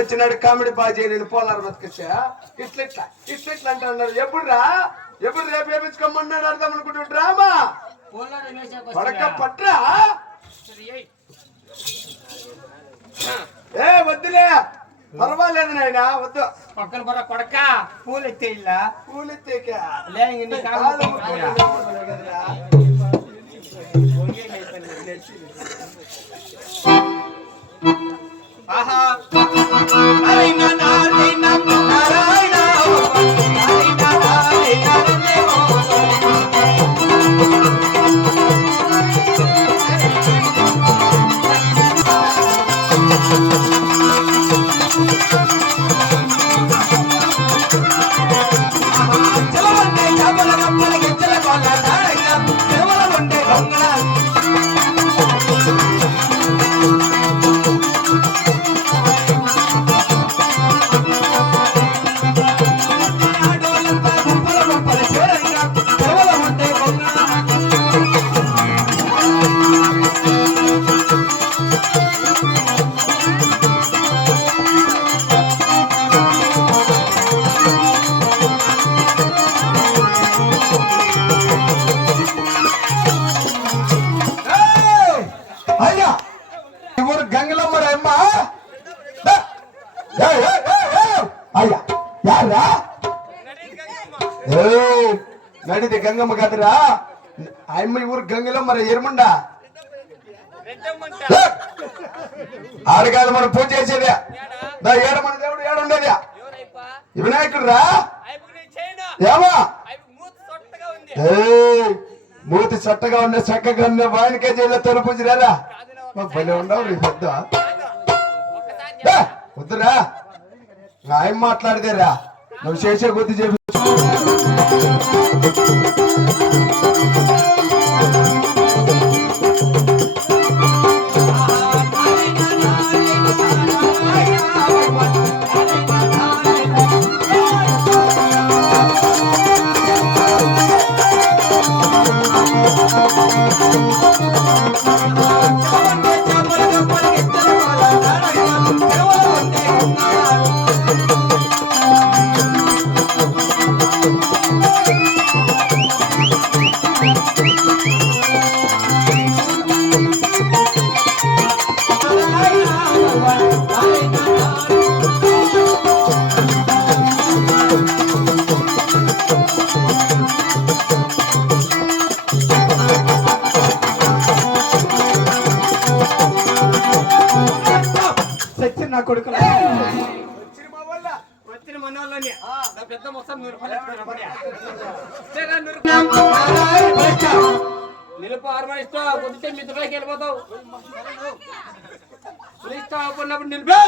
వచ్చినాడు కామెడీ బాగా చేయలేదు పోలారు బతికొచ్చా ఇట్లా అంటున్నారు ఎప్పుడు రేపు వేపించుకోమన్నాడు అర్థం అనుకుంటు డ్రామా పడక పట్రా ఏ వద్దులే పర్వాలేదు నాయన వద్దు పక్కన పొర కొడక పూలెత్తే ఇలా పూలెత్తేక ఆహా నడిది గంగమ్మ కదరా అమ్మ ఊరు గంగలో మరి ఎరుముండా ఆడకాదు మనం పూజ చేసేదే ఏడ మన దేవుడు ఏడుండేది వినాయకుడు రా ఏమా మూతి చట్టగా ఉండే చక్కగా ఉండే వాయనకే చేయలే తొలి పూజ రారా భలే ఉండవు నీ పెద్ద వద్దురా ఆయన మాట్లాడితేరా నువ్వు చేసే కొద్ది చెప్పి నా కొడుకు వచ్చిన మన వాళ్ళని పెద్ద మొత్తం నిలుపు ఆర్మనిస్తా పొద్దుటే మిత్రులకి వెళ్ళిపోతావు నిలిపే